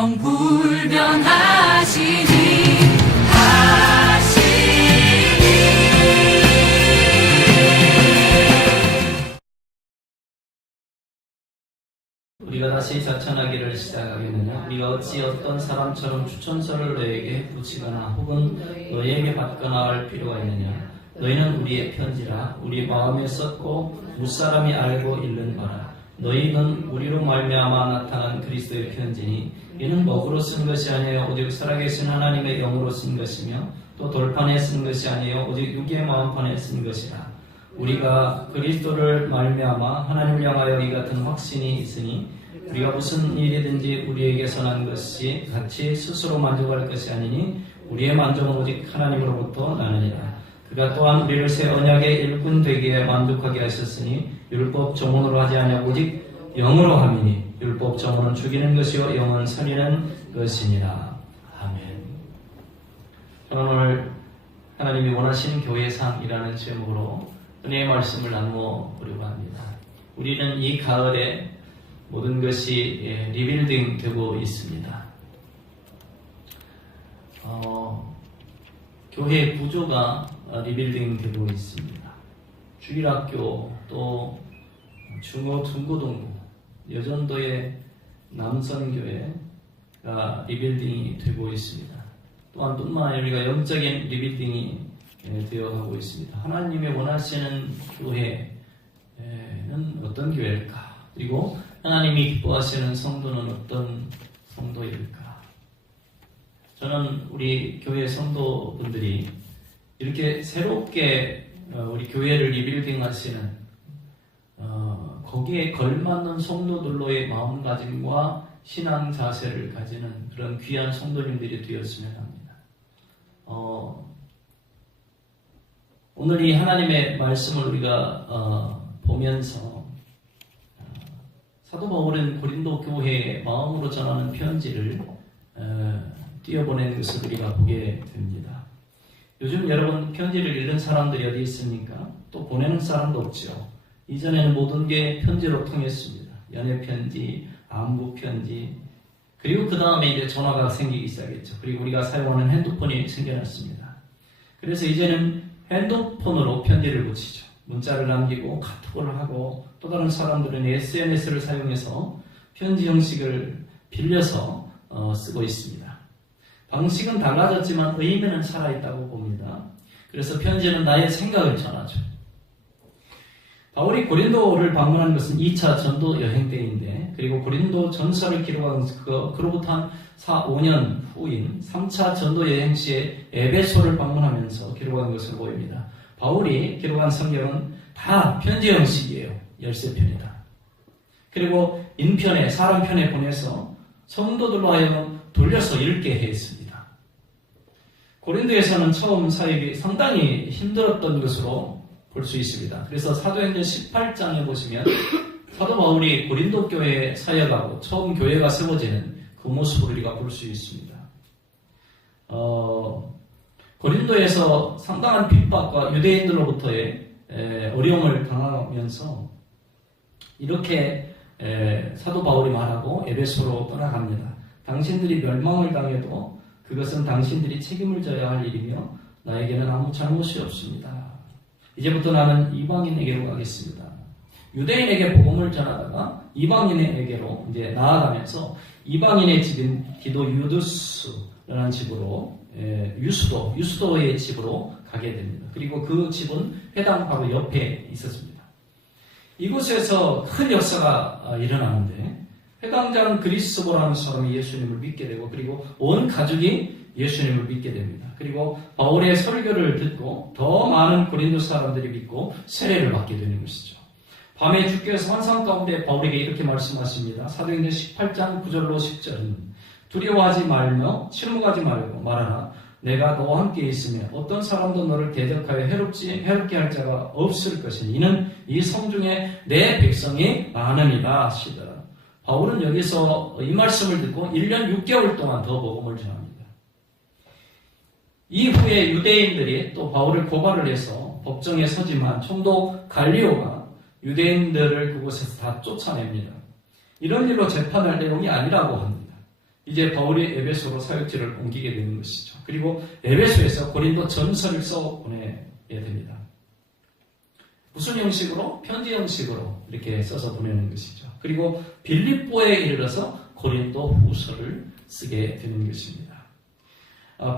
영불변하시니 우리가 다시 자천하기를 시작하겠느냐? 우리가 어찌 어떤 사람처럼 추천서를 너에게 붙이거나 혹은 너에게 받거나 할 필요가 있느냐? 너희는 우리의 편지라 우리 마음에 썼고 무사람이 알고 읽는 바라. 너희는 우리로 말미암아 나타난 그리스도의 편지니 이는 먹으로 쓴 것이 아니요 오직 살아계신 하나님의 영으로 쓴 것이며 또 돌판에 쓴 것이 아니요 오직 육의 마음판에 쓴 것이라. 우리가 그리스도를 말미암아 하나님을 향하여 이 같은 확신이 있으니 우리가 무슨 일이든지 우리에게서 난 것이 같이 스스로 만족할 것이 아니니 우리의 만족은 오직 하나님으로부터 나느니라. 그가 또한 우리를 새 언약의 일꾼 되기에 만족하게 하셨으니 율법 정언으로 하지 아니하고 오직 영으로 함이니 율법 정언은 죽이는 것이요 영은 살리는 것이니라. 아멘. 저는 오늘 하나님이 원하시는 교회상이라는 제목으로 은혜의 말씀을 나누어 보려고 합니다. 우리는 이 가을에 모든 것이 리빌딩 되고 있습니다. 교회의 구조가 리빌딩 되고 있습니다. 주일학교 또 중고, 중고등부, 여전도의 남선교회가 리빌딩이 되고 있습니다. 또한 뿐만 아니라 우리가 영적인 리빌딩이 되어가고 있습니다. 하나님의 원하시는 교회는 어떤 교회일까? 그리고 하나님이 기뻐하시는 성도는 어떤 성도일까? 저는 우리 교회 성도분들이 이렇게 새롭게 우리 교회를 리빌딩 하시는 거기에 걸맞는 성도들로의 마음가짐과 신앙 자세를 가지는 그런 귀한 성도님들이 되었으면 합니다. 오늘 이 하나님의 말씀을 우리가 보면서 사도 바울은 고린도 교회의 마음으로 전하는 편지를 띄어보낸 것을 우리가 보게 됩니다. 요즘 여러분 편지를 읽는 사람들이 어디 있습니까? 또 보내는 사람도 없죠. 이전에는 모든 게 편지로 통했습니다. 연애 편지, 안부 편지, 그리고 그 다음에 이제 전화가 생기기 시작했죠. 그리고 우리가 사용하는 핸드폰이 생겨났습니다. 그래서 이제는 핸드폰으로 편지를 붙이죠. 문자를 남기고 카톡을 하고 또 다른 사람들은 SNS를 사용해서 편지 형식을 빌려서 쓰고 있습니다. 방식은 달라졌지만 의미는 살아있다고 봅니다. 그래서 편지는 나의 생각을 전하죠. 바울이 고린도를 방문한 것은 2차 전도 여행 때인데 그리고 고린도 전서를 기록한 그로부터 한 5년 후인 3차 전도 여행 시에 에베소를 방문하면서 기록한 것으로 보입니다. 바울이 기록한 성경은 다 편지 형식이에요. 13편이다. 그리고 인편에 사람 편에 보내서 성도들로 하여금 돌려서 읽게 했습니다. 고린도에서는 처음 사역이 상당히 힘들었던 것으로 볼 수 있습니다. 그래서 사도행전 18장에 보시면 사도 바울이 고린도 교회에 사역하고 처음 교회가 세워지는 그 모습을 우리가 볼 수 있습니다. 고린도에서 상당한 핍박과 유대인들로부터의 어려움을 당하면서 이렇게 사도 바울이 말하고 에베소로 떠나갑니다. 당신들이 멸망을 당해도 그것은 당신들이 책임을 져야 할 일이며 나에게는 아무 잘못이 없습니다. 이제부터 나는 이방인에게로 가겠습니다. 유대인에게 복음을 전하다가 이방인에게로 이제 나아가면서 이방인의 집인 디도 유두스라는 집으로 유스도의 집으로 가게 됩니다. 그리고 그 집은 회당 바로 옆에 있었습니다. 이곳에서 큰 역사가 일어나는데 회당장 그리스도라는 사람이 예수님을 믿게 되고 그리고 온 가족이 예수님을 믿게 됩니다. 그리고 바울의 설교를 듣고 더 많은 고린도 사람들이 믿고 세례를 받게 되는 것이죠. 밤에 주께서 환상 가운데 바울에게 이렇게 말씀하십니다. 사도행전 18장 9절로 10절은 두려워하지 말며 침묵하지 말고 말하라. 내가 너와 함께 있으며 어떤 사람도 너를 대적하여 해롭게 할 자가 없을 것이니 이는 이 성중에 내 백성이 많음이다 하시더라. 바울은 여기서 이 말씀을 듣고 1년 6개월 동안 더 복음을 전합니다. 이후에 유대인들이 또 바울을 고발을 해서 법정에 서지만 총독 갈리오가 유대인들을 그곳에서 다 쫓아냅니다. 이런 일로 재판할 내용이 아니라고 합니다. 이제 바울이 에베소로 사역지를 옮기게 되는 것이죠. 그리고 에베소에서 고린도 전서를 써 보내야 됩니다. 무슨 형식으로? 편지 형식으로 이렇게 써서 보내는 것이죠. 그리고 빌립보에 이르러서 고린도 후서를 쓰게 되는 것입니다.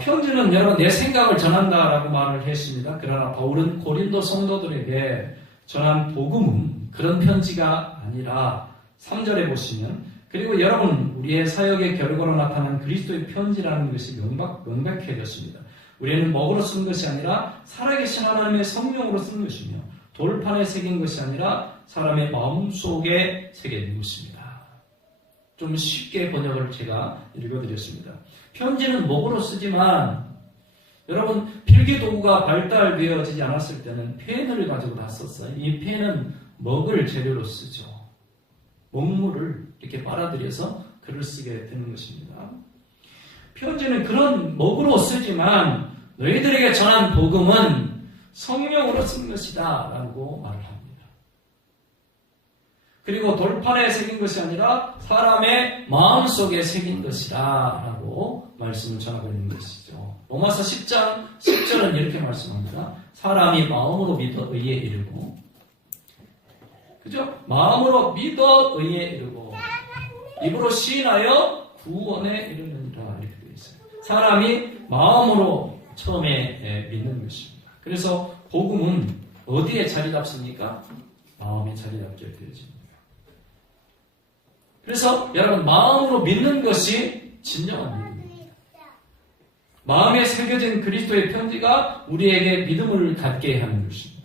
편지는 여러분 내 생각을 전한다라고 말을 했습니다. 그러나 바울은 고린도 성도들에게 전한 복음은 그런 편지가 아니라 3절에 보시면 그리고 여러분 우리의 사역의 결과로 나타난 그리스도의 편지라는 것이 명백해졌습니다. 우리는 먹으로 쓴 것이 아니라 살아계신 하나님의 성령으로 쓴 것이며 돌판에 새긴 것이 아니라 사람의 마음속에 새긴 것입니다. 좀 쉽게 번역을 제가 읽어드렸습니다. 편지는 목으로 쓰지만 여러분 필기도구가 발달되어지지 않았을 때는 펜을 가지고 다 썼어요. 이 펜은 먹을 재료로 쓰죠. 먹물을 이렇게 빨아들여서 글을 쓰게 되는 것입니다. 편지는 그런 먹으로 쓰지만 너희들에게 전한 복음은 성령으로 쓴 것이다 라고 말을 합니다. 그리고 돌판에 새긴 것이 아니라 사람의 마음속에 새긴 것이다 라고 말씀을 전하고 있는 것이죠. 로마서 10장 10절은 이렇게 말씀합니다. 사람이 마음으로 믿어 의에 이르고 그죠? 마음으로 믿어 의에 이르고 입으로 시인하여 구원에 이르느니라 이렇게 되어 있어요. 사람이 마음으로 처음에 믿는 것입니다. 그래서 복음은 어디에 자리 잡습니까? 마음에 자리 잡게 되어집니다. 그래서 여러분 마음으로 믿는 것이 진정한 믿음입니다. 마음에 새겨진 그리스도의 편지가 우리에게 믿음을 갖게 하는 것입니다.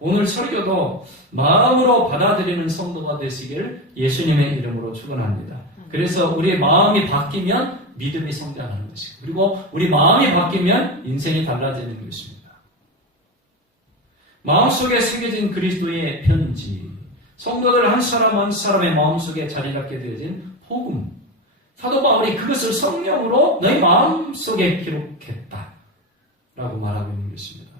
오늘 설교도 마음으로 받아들이는 성도가 되시길 예수님의 이름으로 축원합니다. 그래서 우리의 마음이 바뀌면 믿음이 성장하는 것이고 그리고 우리 마음이 바뀌면 인생이 달라지는 것입니다. 마음속에 새겨진 그리스도의 편지 성도들 한 사람 한 사람의 마음속에 자리 잡게 되어진 복음 사도 바울이 그것을 성령으로 너희 마음속에 기록했다 라고 말하고 있는 것입니다.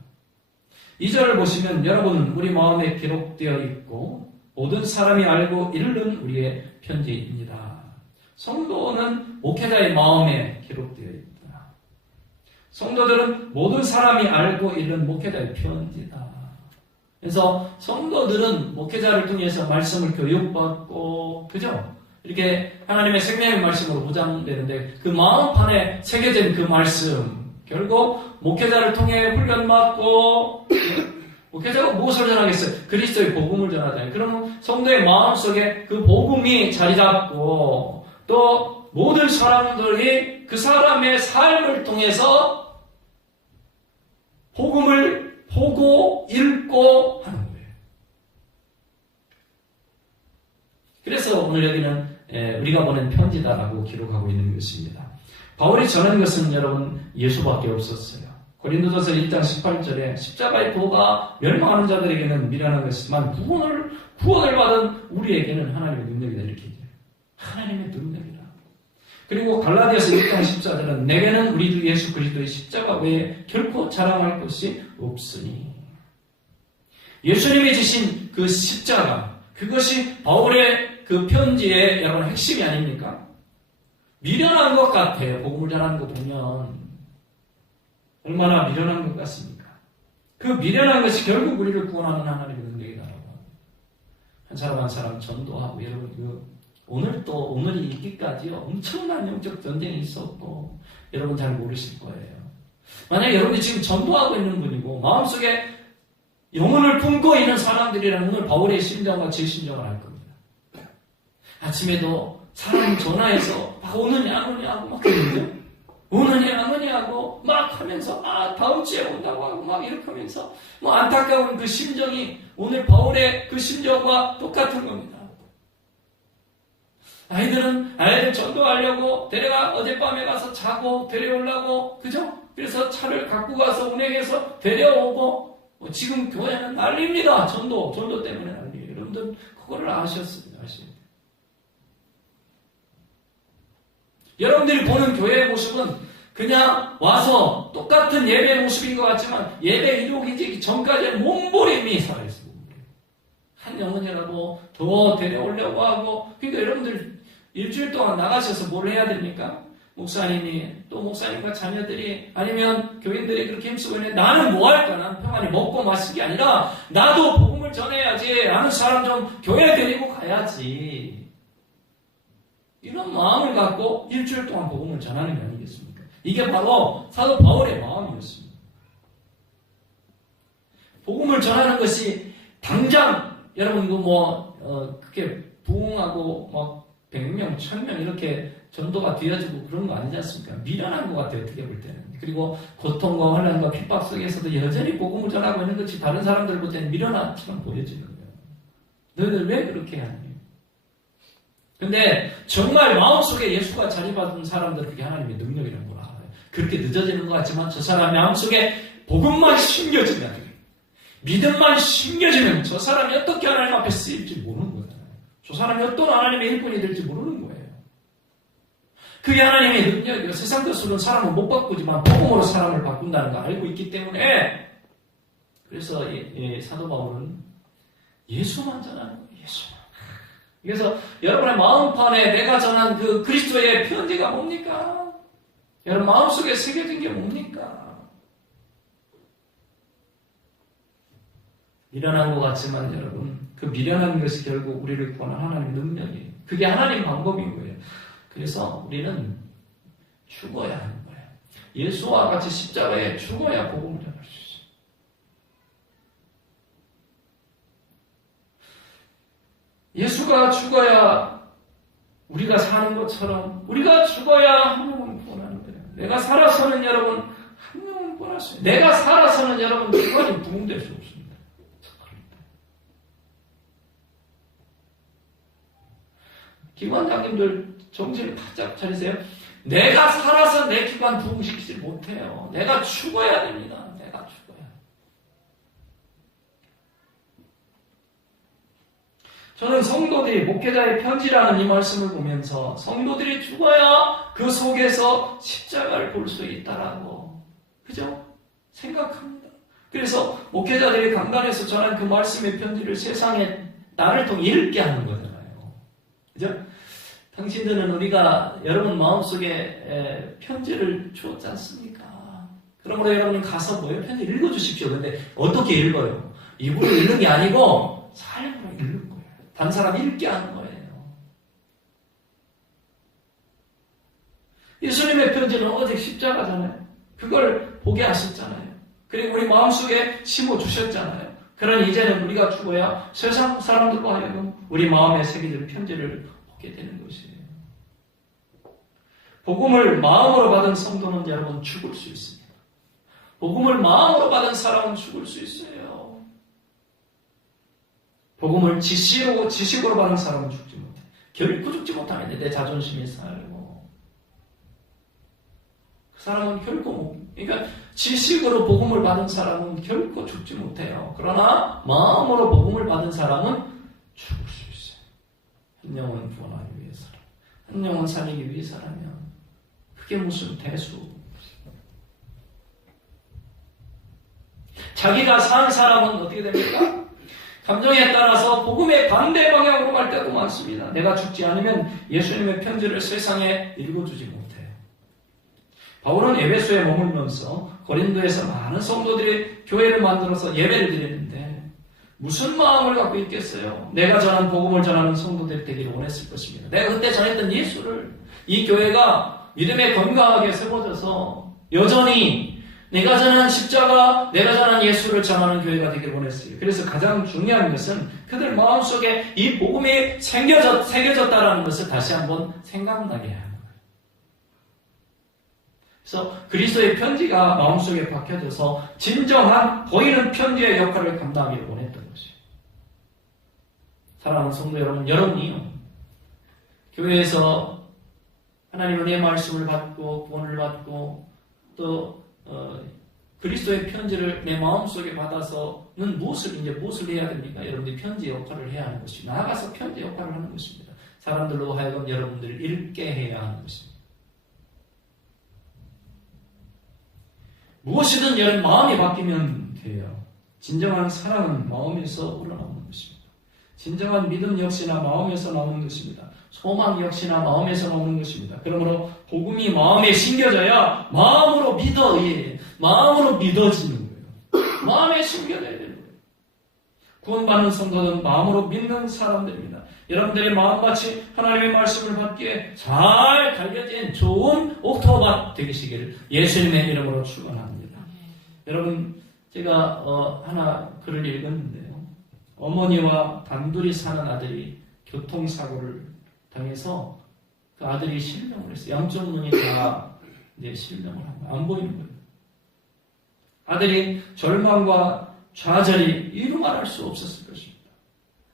2절을 보시면 여러분 우리 마음에 기록되어 있고 모든 사람이 알고 읽는 우리의 편지입니다. 성도는 목회자의 마음에 기록되어 있다. 성도들은 모든 사람이 알고 읽는 목회자의 편지다. 그래서 성도들은 목회자를 통해서 말씀을 교육받고 그죠? 이렇게 하나님의 생명의 말씀으로 무장되는데 그 마음판에 새겨진 그 말씀 결국 목회자를 통해 훈련받고 목회자가 무엇을 전하겠어요? 그리스도의 복음을 전하잖아요. 그러면 성도의 마음속에 그 복음이 자리 잡고 또 모든 사람들이 그 사람의 삶을 통해서 복음을 보고 읽고 하는 거예요. 그래서 오늘 여기는 우리가 보낸 편지다라고 기록하고 있는 것입니다. 바울이 전한 것은 여러분 예수밖에 없었어요. 고린도전서 1장 18절에 십자가의 도가 멸망하는 자들에게는 미련한 것이지만 구원을 받은 우리에게는 하나님의 능력이다 이렇게 얘기해요. 하나님의 능력이다. 그리고 갈라디아서 1장 14절은 내게는 우리 주 예수 그리스도의 십자가 외에 결코 자랑할 것이 없으니 예수님이 지신 그 십자가 그것이 바울의 그 편지의 여러분 핵심이 아닙니까? 미련한 것 같아요. 복음을 전하는 거 보면 얼마나 미련한 것 같습니까? 그 미련한 것이 결국 우리를 구원하는 하나님의 능력이다라고 한 사람 한 사람 전도하고 여러분 오늘이 있기까지요 엄청난 영적 전쟁이 있었고 여러분 잘 모르실 거예요. 만약에 여러분이 지금 전도하고 있는 분이고 마음속에 영혼을 품고 있는 사람들이라면 오늘 바울의 심정과 제 심정을 알 겁니다. 아침에도 사람이 전화해서 오느냐 안 오냐 하고 막 그러는데요. 오느냐 안 오냐 하고 막 하면서 다음 주에 온다고 하고 막 이렇게 하면서 안타까운 그 심정이 오늘 바울의 그 심정과 똑같은 겁니다. 아이들 전도하려고 어젯밤에 가서 자고 데려오려고 그죠? 그래서 차를 갖고 가서 운행해서 데려오고 지금 교회는 난리입니다. 전도 때문에 난리예요. 여러분들 그거를 아셨습니다. 여러분들이 보는 교회의 모습은 그냥 와서 똑같은 예배의 모습인 것 같지만 예배 이루기 전까지는 몸부림이 살아있어요. 한 영혼이라도 더 데려오려고 하고 그러니까 여러분들 일주일 동안 나가셔서 뭘 해야 됩니까? 목사님이, 또 목사님과 자녀들이, 아니면 교인들이 그렇게 힘쓰고 있는데 나는 뭐 할까? 난 평안히 먹고 마실 게 아니라 나도 복음을 전해야지. 아는 사람 좀 교회에 데리고 가야지. 이런 마음을 갖고 일주일 동안 복음을 전하는 게 아니겠습니까? 이게 바로 사도 바울의 마음이었습니다. 복음을 전하는 것이 당장 여러분 그게 부흥하고 막 100명, 1000명 이렇게 전도가 되어지고 그런 거 아니지 않습니까? 미련한 것 같아요, 어떻게 볼 때는. 그리고 고통과 혼란과 핍박 속에서도 여전히 복음을 전하고 있는 것이 다른 사람들 볼 때는 미련한처럼 보여지는 거예요. 너희들 왜 그렇게 하니? 근데 정말 마음속에 예수가 자리받은 사람들은 그게 하나님의 능력이라는 걸 알아요. 그렇게 늦어지는 것 같지만 저 사람 마음속에 복음만 심겨지면, 믿음만 심겨지면 저 사람이 어떻게 하나님 앞에 쓰일지 모르는 거예요. 저 사람이 어떤 하나님의 일꾼이 될지 모르는 거예요. 그게 하나님의 능력이에요. 세상 것으로는 사람을 못 바꾸지만 복음으로 사람을 바꾼다는 걸 알고 있기 때문에, 그래서 사도 바울은 예수만 전하는 거예요. 예수만. 그래서 여러분의 마음판에 내가 전한 그 그리스도의 편지가 뭡니까? 여러분 마음속에 새겨진 게 뭡니까? 미련한 것 같지만 여러분, 그 미련한 것이 결국 우리를 구하는 하나님의 능력이에요. 그게 하나님 방법인 거예요. 그래서 우리는 죽어야 하는 거예요. 예수와 같이 십자가에 죽어야 복음을 전할 수 있어요. 예수가 죽어야 우리가 사는 것처럼 우리가 죽어야 한 명은 구원하는 거예요. 내가 살아서는 여러분 한 명은 구원할 수 있어요. 내가 살아서는 여러분 영원히 부흥될 수 없습니다. 기관장님들 정신을 바짝 차리세요. 내가 살아서 내 기관 부흥시키지 못해요. 내가 죽어야 됩니다. 내가 죽어야. 저는 성도들이 목회자의 편지라는 이 말씀을 보면서 성도들이 죽어야 그 속에서 십자가를 볼 수 있다라고, 그죠? 생각합니다. 그래서 목회자들이 강단에서 전한 그 말씀의 편지를 세상에 나를 통해 읽게 하는 거잖아요. 그죠? 당신들은 우리가 여러분 마음속에 편지를 주었지 않습니까? 그러므로 여러분이 가서 뭐예요? 편지 읽어주십시오. 근데 어떻게 읽어요? 입으로 읽는 게 아니고 삶으로 읽는 거예요. 다른 사람 읽게 하는 거예요. 예수님의 편지는 오직 십자가잖아요. 그걸 보게 하셨잖아요. 그리고 우리 마음속에 심어주셨잖아요. 그러니 이제는 우리가 죽어야 세상 사람들과 하여금 우리 마음에 새겨진 편지를 보게 되는 것이에요. 복음을 마음으로 받은 성도는 여러분 죽을 수 있습니다. 복음을 마음으로 받은 사람은 죽을 수 있어요. 복음을 지식으로 받은 사람은 죽지 못해. 결코 죽지 못하는데 내 자존심이 살고. 그 사람은 결코 못. 그러니까 지식으로 복음을 받은 사람은 결코 죽지 못해요. 그러나 마음으로 복음을 받은 사람은 죽을 수 있어요. 한 영혼 구원하기 위해서라. 한 영혼 살리기 위해서라면 그게 무슨 대수. 자기가 산 사람은 어떻게 됩니까? 감정에 따라서 복음의 반대 방향으로 갈 때도 많습니다. 내가 죽지 않으면 예수님의 편지를 세상에 읽어주지 못해요. 바울은 에베소에 머물면서 고린도에서 많은 성도들이 교회를 만들어서 예배를 드리는데 무슨 마음을 갖고 있겠어요? 내가 전한 복음을 전하는 성도들이 되기를 원했을 것입니다. 내가 그때 전했던 예수를 이 교회가 믿음에 건강하게 세워져서 여전히 내가 전한 십자가, 내가 전한 예수를 전하는 교회가 되길 원했어요. 그래서 가장 중요한 것은 그들 마음속에 이 복음이 새겨졌다는 것을 다시 한번 생각나게 하는 거예요. 그래서 그리스도의 편지가 마음속에 박혀져서 진정한 보이는 편지의 역할을 감당하기를 원했던 것이에요. 사랑하는 성도 여러분, 여러분이요. 교회에서 하나님 은혜의 말씀을 받고 구원을 받고 또 그리스도의 편지를 내 마음속에 받아서는 무엇을 해야 됩니까? 여러분들이 편지 역할을 해야 하는 것입니다. 나아가서 편지 역할을 하는 것입니다. 사람들로 하여금 여러분들을 읽게 해야 하는 것입니다. 무엇이든 여러분 마음이 바뀌면 돼요. 진정한 사랑은 마음에서 우러나오는 것입니다. 진정한 믿음 역시나 마음에서 나오는 것입니다. 소망 역시나 마음에서 나오는 것입니다. 그러므로 복음이 마음에 심겨져야 마음으로 마음으로 믿어지는 거예요. 마음에 심겨져야 되는 거예요. 구원받는 성도는 마음으로 믿는 사람들입니다. 여러분들의 마음같이 하나님의 말씀을 받기에 잘 갈려진 좋은 옥토밭 되시기를 예수님의 이름으로 축원합니다. 여러분, 제가 하나 글을 읽었는데요. 어머니와 단둘이 사는 아들이 교통사고를 당해서 그 아들이 실명을 했어요. 양쪽 눈이 다 실명을 한 거예요. 안 보이는 거예요. 아들이 절망과 좌절이 이루 말할 수 없었을 것입니다.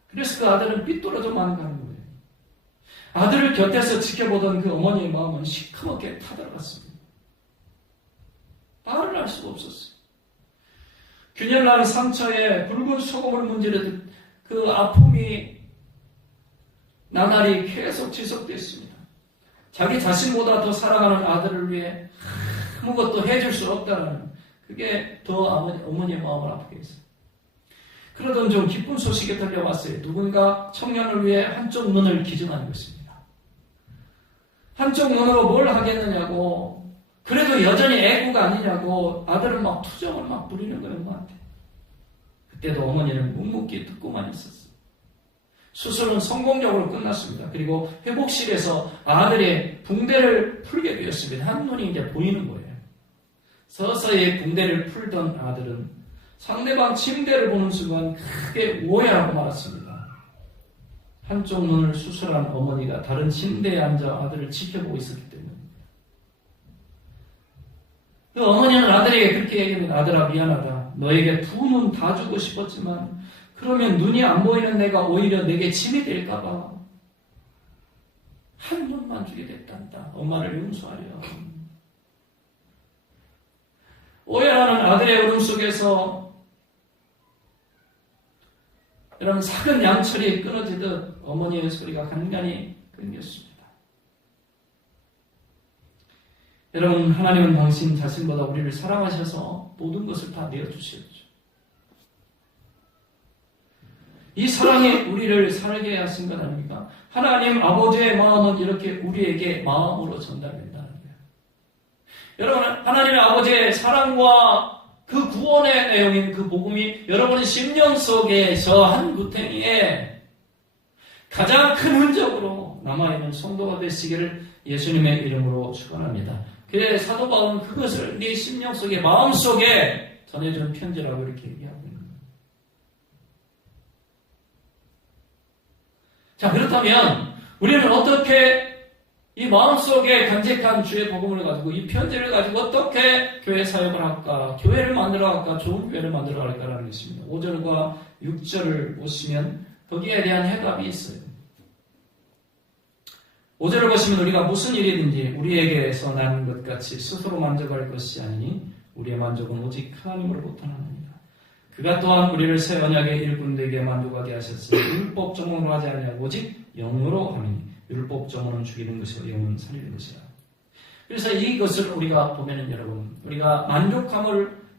그래서 그 아들은 삐뚤어져만 가는 거예요. 아들을 곁에서 지켜보던 그 어머니의 마음은 시커멓게 타들어갔습니다. 말을 할 수가 없었어요. 균열난 상처에 붉은 소금을 문지르듯 그 아픔이 나날이 계속 지속됐습니다. 자기 자신보다 더 사랑하는 아들을 위해 아무것도 해줄 수 없다는 그게 더 어머니의 마음을 아프게 했어요. 그러던 중 기쁜 소식이 들려왔어요. 누군가 청년을 위해 한쪽 눈을 기증한 것입니다. 한쪽 눈으로 뭘 하겠느냐고, 그래도 여전히 애구가 아니냐고 아들은 막 투정을 막 부리는 거예요, 엄마한테. 그때도 어머니는 묵묵히 듣고만 있었어요. 수술은 성공적으로 끝났습니다. 그리고 회복실에서 아들의 붕대를 풀게 되었습니다. 한눈이 이제 보이는 거예요. 서서히 붕대를 풀던 아들은 상대방 침대를 보는 순간 크게 오해하고 말았습니다. 한쪽 눈을 수술한 어머니가 다른 침대에 앉아 아들을 지켜보고 있었기 때문에. 그 어머니는 아들에게 그렇게 얘기합니다. 아들아, 미안하다. 너에게 두 눈 다 주고 싶었지만 그러면 눈이 안 보이는 내가 오히려 내게 짐이 될까봐 한 눈만 주게 됐단다. 엄마를 용서하렴. 오해하는 아들의 울음 속에서 여러분, 작은 양철이 끊어지듯 어머니의 소리가 간간히 끊겼습니다. 여러분, 하나님은 당신 자신보다 우리를 사랑하셔서 모든 것을 다 내어주셨죠. 이 사랑이 우리를 살게 하신 것 아닙니까? 하나님 아버지의 마음은 이렇게 우리에게 마음으로 전달된다는 거예요. 여러분, 하나님의 아버지의 사랑과 그 구원의 내용인 그 복음이 여러분의 심령 속에 저 한 구탱이에 가장 큰 흔적으로 남아있는 성도가 되시기를 예수님의 이름으로 축원합니다. 그래서 사도 바울은 그것을 네 심령 속에, 마음 속에 전해주는 편지라고 이렇게 얘기하고 있는 거예요. 자, 그렇다면 우리는 어떻게 이 마음속에 간직한 주의 복음을 가지고 이 편지를 가지고 어떻게 교회 사역을 할까, 교회를 만들어 갈까, 좋은 교회를 만들어 갈까라는 것입니다. 5절과 6절을 보시면 거기에 대한 해답이 있어요. 5절을 보시면 우리가 무슨 일이든지 우리에게서 나는 것 같이 스스로 만족할 것이 아니니 우리의 만족은 오직 하나님으로부터 나옵니다. 그가 또한 우리를 새 언약의 일꾼 되게 만족하게 하셨으니 율법 정언으로 하지 아니하고 오직 영으로 하니 율법 정언은 죽이는 것이요 영은 살리는 것이라. 그래서 이것을 우리가 보면은 여러분, 우리가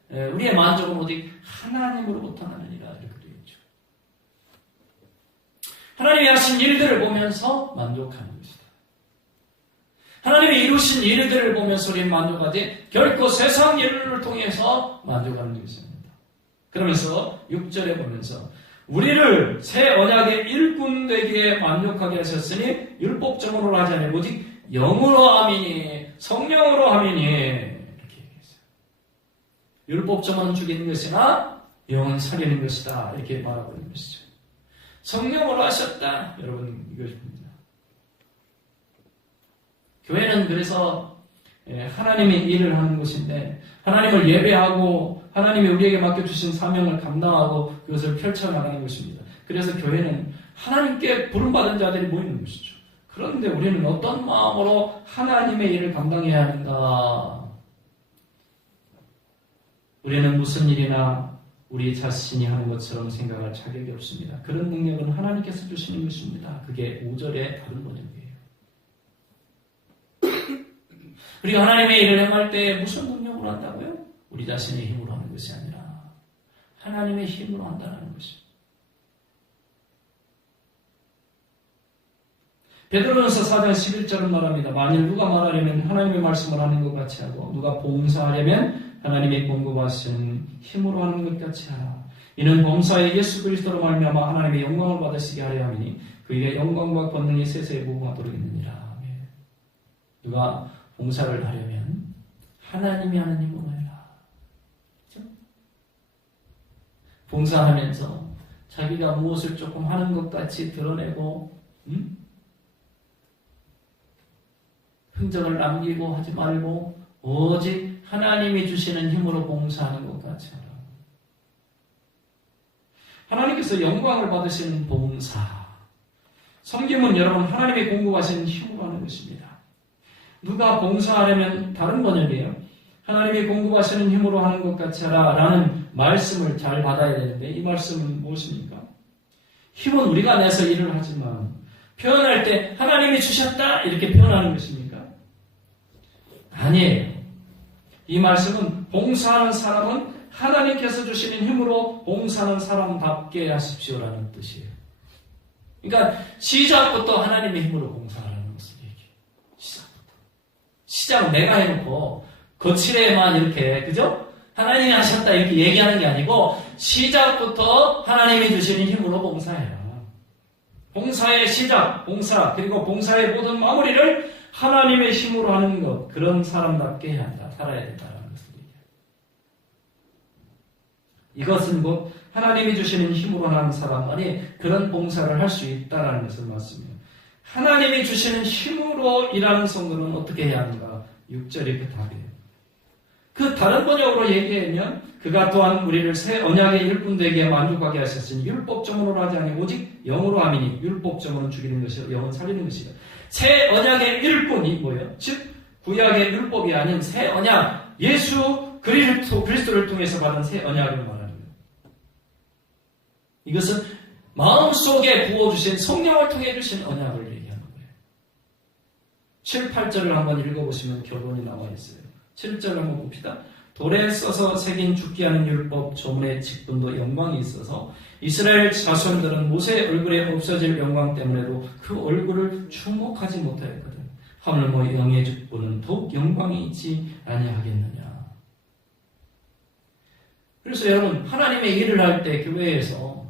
우리의 만족은 오직 하나님으로부터 나느니라 이렇게 되어 있죠. 하나님이 하신 일들을 보면서 만족하는 것이다. 하나님이 이루신 일들을 보면서 우리는 만족하지 결코 세상 일을 통해서 만족하는 것입니다. 그러면서 6절에 보면서 우리를 새 언약의 일꾼 되기에 만족하게 하셨으니 율법적으로 하지 아니고 오직 영으로 함이니 성령으로 함이니 이렇게 얘기했어요. 율법적으로는 죽이는 것이나 영은 살리는 것이다 이렇게 말하고 있는 것이죠. 성령으로 하셨다. 여러분, 이것입니다. 교회는 그래서 하나님의 일을 하는 곳인데 하나님을 예배하고 하나님이 우리에게 맡겨주신 사명을 감당하고 그것을 펼쳐나가는 것입니다. 그래서 교회는 하나님께 부름받은 자들이 모이는 것이죠. 그런데 우리는 어떤 마음으로 하나님의 일을 감당해야 하는가? 우리는 무슨 일이나 우리 자신이 하는 것처럼 생각할 자격이 없습니다. 그런 능력은 하나님께서 주시는 것입니다. 그게 5절의 다른 번역이에요. 우리가 하나님의 일을 행할 때 무슨 능력으로 한다고요? 우리 자신의 힘으로 하는 것이 아니라 하나님의 힘으로 한다는 것입니다. 베드로전서 4장 11절은 말합니다. 만일 누가 말하려면 하나님의 말씀을 하는 것 같이 하고 누가 봉사하려면 하나님의 공급하시는 힘으로 하는 것 같이 하라. 이는 범사에 예수 그리스도로 말미암아 하나님의 영광을 받으시게 하려 함이니 그에게 영광과 권능이 세세에 무궁하도록 있느니라. 누가 봉사를 하려면 하나님이 하는 힘으로 해라. 그렇죠? 봉사하면서 자기가 무엇을 조금 하는 것 같이 드러내고 흔적을 남기고 하지 말고 오직 하나님이 주시는 힘으로 봉사하는 것 같이 하라. 하나님께서 영광을 받으시는 봉사. 섬김은 여러분 하나님이 공급하시는 힘으로 하는 것입니다. 누가 봉사하려면 다른 번역이에요. 하나님이 공급하시는 힘으로 하는 것 같이 하라 라는 말씀을 잘 받아야 되는데 이 말씀은 무엇입니까? 힘은 우리가 내서 일을 하지만 표현할 때 하나님이 주셨다 이렇게 표현하는 것입니까? 아니에요. 이 말씀은 봉사하는 사람은 하나님께서 주시는 힘으로 봉사하는 사람답게 하십시오라는 뜻이에요. 그러니까 시작부터 하나님의 힘으로 봉사하라는 것을 얘기해요. 시작은 내가 해놓고 거칠에만 이렇게 그죠? 하나님이 하셨다 이렇게 얘기하는 게 아니고 시작부터 하나님이 주시는 힘으로 봉사해라. 봉사의 시작, 봉사 그리고 봉사의 모든 마무리를 하나님의 힘으로 하는 것 그런 사람답게 해야 한다. 살아야 된다는 것을 얘기해요. 이것은 곧 하나님이 주시는 힘으로 하는 사람만이 그런 봉사를 할 수 있다는 것을 말씀해요. 하나님이 주시는 힘으로 일하는 성도는 어떻게 해야 하는가? 6절이 그 답이에요. 그 다른 번역으로 얘기하면 그가 또한 우리를 새 언약의 일꾼되게 만족하게 하셨으니 율법적으로 하지 아니 오직 영으로 함이니 율법적으로는 죽이는 것이요 영은 살리는 것이요. 새 언약의 일꾼이 뭐예요? 즉 구약의 율법이 아닌 새 언약 예수 그리스도를 통해서 받은 새 언약을 말하는 거예요. 이것은 마음속에 부어주신 성령을 통해 주신 언약을 얘기하는 거예요. 7, 8절을 한번 읽어보시면 결론이 나와 있어요. 7절 한번 봅시다. 돌에 써서 새긴 죽게 하는 율법 조문의 직분도 영광이 있어서 이스라엘 자손들은 모세의 얼굴에 없어질 영광 때문에도 그 얼굴을 주목하지 못하였거든. 하물며 영의 직분은 더욱 영광이 있지 아니하겠느냐. 그래서 여러분 하나님의 일을 할 때 교회에서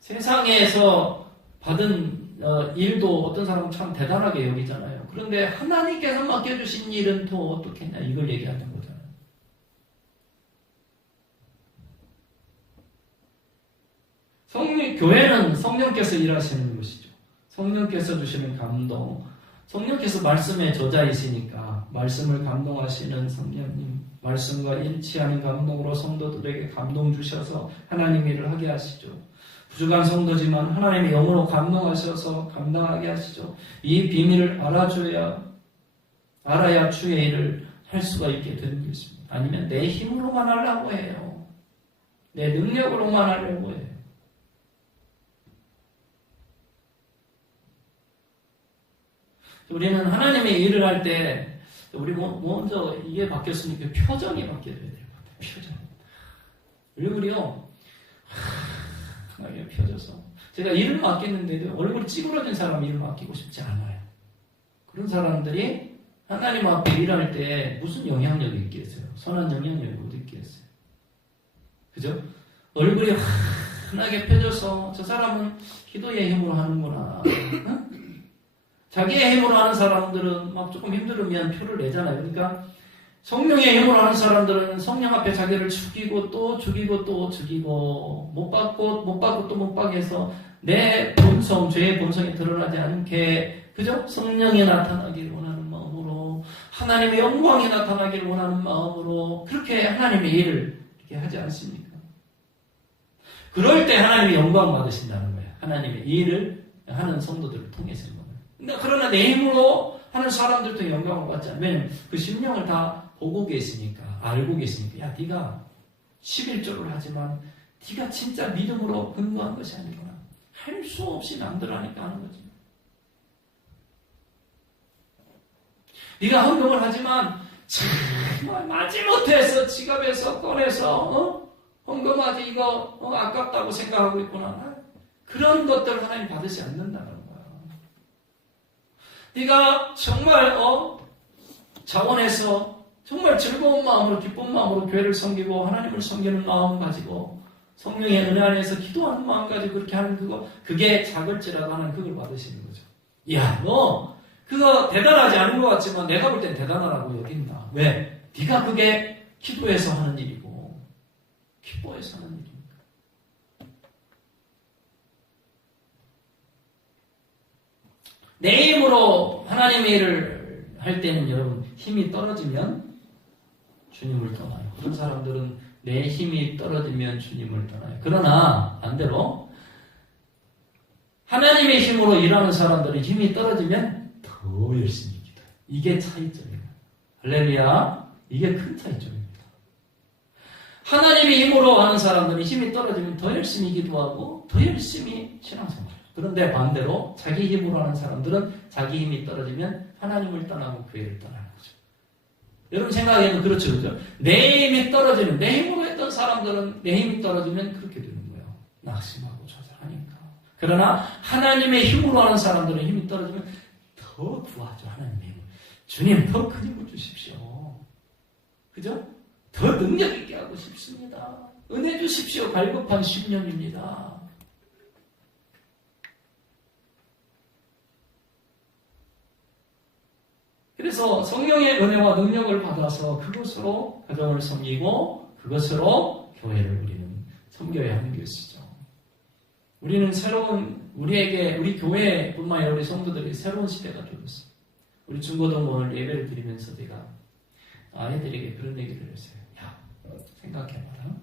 세상에서 받은 일도 어떤 사람은 참 대단하게 여기잖아요. 그런데 하나님께서 맡겨주신 일은 또 어떻겠냐 이걸 얘기하는 거잖아요. 교회는 성령께서 일하시는 것이죠. 성령께서 주시는 감동, 성령께서 말씀의 저자이시니까 말씀을 감동하시는 성령님, 말씀과 일치하는 감동으로 성도들에게 감동 주셔서 하나님 일을 하게 하시죠. 부족한 성도지만 하나님의 영으로 감동하셔서 감당하게 하시죠. 이 비밀을 알아야 주의 일을 할 수가 있게 되는 것입니다. 아니면 내 힘으로만 하려고 해요. 내 능력으로만 하려고 해요. 우리는 하나님의 일을 할 때 우리 먼저 이게 바뀌었으니까 표정이 바뀌어야 될 것 같아요. 표정. 얼굴이요. 하나님이 펴져서 제가 일을 맡겼는데도 얼굴이 찌그러진 사람 일을 맡기고 싶지 않아요. 그런 사람들이 하나님 앞에 일할 때 무슨 영향력이 있겠어요? 선한 영향력이 어디 있겠어요? 그죠? 얼굴이 환하게 펴져서 저 사람은 기도의 힘으로 하는구나. 응? 자기의 힘으로 하는 사람들은 막 조금 힘들으면 표를 내잖아요. 그러니까 성령의 힘으로 하는 사람들은 성령 앞에 자기를 죽이고 또 죽이고 또 죽이고 못 받고 또 못 받게 해서 내 본성, 죄의 본성이 드러나지 않게 그죠? 성령이 나타나기를 원하는 마음으로 하나님의 영광이 나타나기를 원하는 마음으로 그렇게 하나님의 일을 이렇게 하지 않습니까? 그럴 때 하나님이 영광 받으신다는 거예요. 하나님의 일을 하는 성도들을 통해서. 그러나 내 힘으로 하는 사람들도 영광을 받지 않아요. 왜냐면 그 심령을 다 보고 계시니까 알고 계시니까 야 네가 11조를 하지만 네가 진짜 믿음으로 근거한 것이 아니구나. 할 수 없이 남들 하니까 하는 거지. 네가 헌금을 하지만 정말 마지못해서 지갑에서 꺼내서 헌금하지 이거 아깝다고 생각하고 있구나. 그런 것들을 하나님 받으시 않는다는 거야. 네가 정말 자원해서 정말 즐거운 마음으로 기쁜 마음으로 교회를 섬기고 하나님을 섬기는 마음 가지고 성령의 은혜 안에서 기도하는 마음 가지고 그렇게 하는 그게 작을지라도 하는 그걸 받으시는 거죠. 이야, 너 그거 대단하지 않은 것 같지만 내가 볼 땐 대단하다고 여긴다. 왜? 네가 그게 기도해서 하는 일이고 기뻐해서 하는 일이니까. 내 힘으로 하나님의 일을 할 때는 여러분 힘이 떨어지면 주님을 떠나요. 그런 사람들은 내 힘이 떨어지면 주님을 떠나요. 그러나 반대로 하나님의 힘으로 일하는 사람들은 힘이 떨어지면 더 열심히 기도해요. 이게 차이점이에요. 할렐루야. 이게 큰 차이점입니다. 하나님의 힘으로 하는 사람들은 힘이 떨어지면 더 열심히 기도하고 더 열심히 신앙생활해요. 그런데 반대로 자기 힘으로 하는 사람들은 자기 힘이 떨어지면 하나님을 떠나고 교회를 떠나는 거죠. 여러분 생각에는 그렇죠, 그죠? 내 힘이 떨어지면, 내 힘으로 했던 사람들은 내 힘이 떨어지면 그렇게 되는 거예요. 낙심하고 좌절하니까. 그러나 하나님의 힘으로 하는 사람들은 힘이 떨어지면 더 구하죠, 하나님의 힘을. 주님 더 큰 힘을 주십시오. 그죠? 더 능력 있게 하고 싶습니다. 은혜 주십시오. 갈급한 10년입니다. 그래서 성령의 은혜와 능력을 받아서 그것으로 가정을 섬기고 그것으로 교회를 우리는 섬겨야 하는 것이죠. 우리는 우리 교회뿐만 아니라 우리 성도들이 새로운 시대가 되었어요. 우리 중고등부 오늘 예배를 드리면서 제가 아이들에게 그런 얘기를 했어요. 야, 생각해봐라.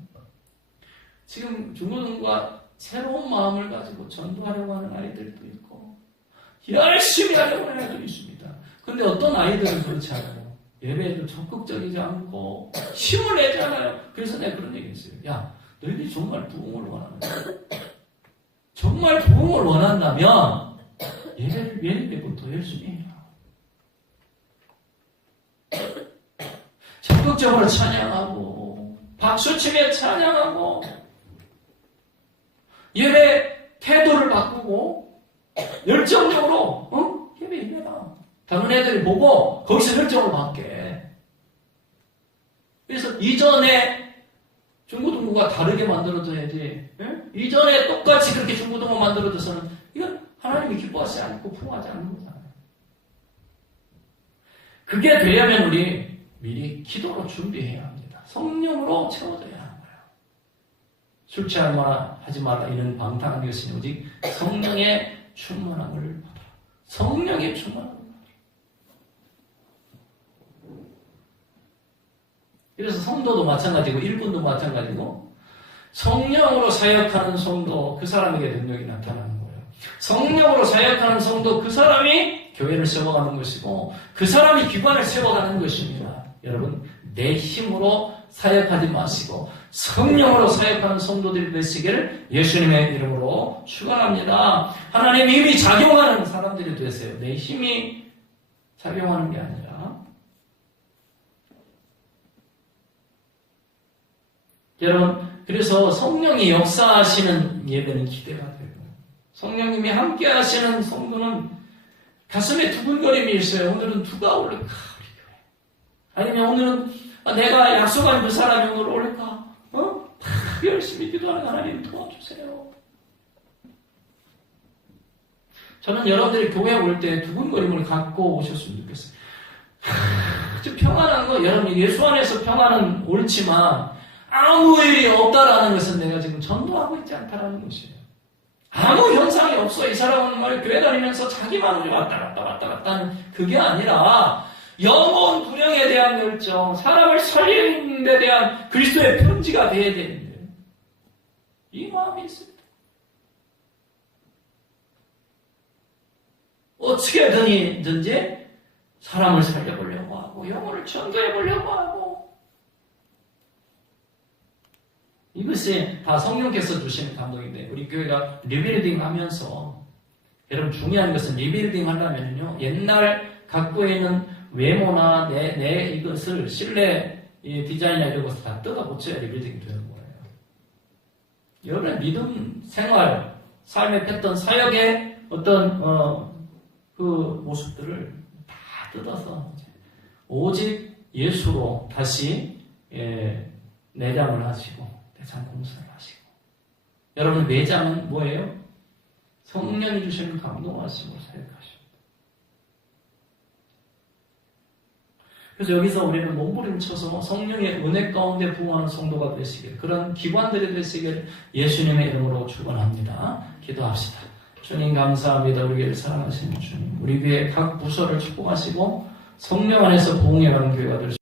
지금 중고등부가 새로운 마음을 가지고 전도하려고 하는 아이들도 있고 열심히 하려고 하는 아이들도 있습니다. 근데 어떤 아이들은 그렇지 않아요. 예배에도 적극적이지 않고 힘을 내지 않아요. 그래서 내가 그런 얘기 했어요. 야, 너희들이 정말 부흥을 원하는 정말 부흥을 원한다면 예배부터 열심히 해라. 적극적으로 찬양하고 박수치며 찬양하고 예배 태도를 바꾸고 열정적으로 예배해라. 다른 애들이 보고 거기서 열정을 받게. 그래서 이전에 중고등부가 다르게 만들어져야지. 이전에 똑같이 그렇게 중고등부 만들어져서는 이건 하나님이 기뻐하지 않고 부흥하지 않는 거잖아요. 그게 되려면 우리 미리 기도로 준비해야 합니다. 성령으로 채워져야 하는 거예요. 술 취하지 마라 이런 방탕한 것이 오직 성령의 충만함을 받아라. 성령의 충만함을 받아라. 그래서 성도도 마찬가지고 일꾼도 마찬가지고 성령으로 사역하는 성도 그 사람에게 능력이 나타나는 거예요. 성령으로 사역하는 성도 그 사람이 교회를 세워가는 것이고 그 사람이 기관을 세워가는 것입니다. 여러분 내 힘으로 사역하지 마시고 성령으로 사역하는 성도들이 되시기를 예수님의 이름으로 축원합니다. 하나님의 힘이 작용하는 사람들이 되세요. 내 힘이 작용하는 게 아니라. 여러분 그래서 성령이 역사하시는 예배는 기대가 돼요. 성령님이 함께 하시는 성도는 가슴에 두근거림이 있어요. 오늘은 누가 올까? 우리 교회. 아니면 오늘은 내가 약속한 그 사람이 오늘 올까? 열심히 기도하는 하나님 도와주세요. 저는 여러분들이 교회에 올 때 두근거림을 갖고 오셨으면 좋겠어요. 좀 평안한 거, 여러분 예수 안에서 평안은 옳지만 아무 일이 없다라는 것은 내가 지금 전도하고 있지 않다라는 것이에요. 아무 현상이 없어. 이 사람은 말 교회 다니면서 자기만 왔다 갔다 하는 그게 아니라 영혼 분영에 대한 열정, 사람을 살리는 데 대한 그리스도의 편지가 되어야 되는데 이 마음이 있습니다. 어떻게든지 사람을 살려보려고 하고 영혼을 전도해보려고 하고 이것이 다 성령께서 주시는 감동인데 우리 교회가 리빌딩 하면서 여러분 중요한 것은 리빌딩 하려면요 옛날 갖고 있는 외모나 내 이것을 실내 디자인이나 이런 것을 다 뜯어 고쳐야 리빌딩이 되는 거예요. 여러분의 믿음 생활, 삶의 패턴, 사역의 어떤 그 모습들을 다 뜯어서 오직 예수로 다시 내장을 하시고 내장 공사를 하시고 여러분 내장은 뭐예요? 성령이 주시는 감동하심으로 사역하십니다. 그래서 여기서 우리는 몸부림쳐서 성령의 은혜 가운데 부흥하는 성도가 되시길 그런 기관들이 되시길 예수님의 이름으로 축원합니다. 기도합시다. 주님 감사합니다. 우리 교회를 사랑하시는 주님 우리 교회 각 부서를 축복하시고 성령 안에서 부흥해가는 교회가 될 수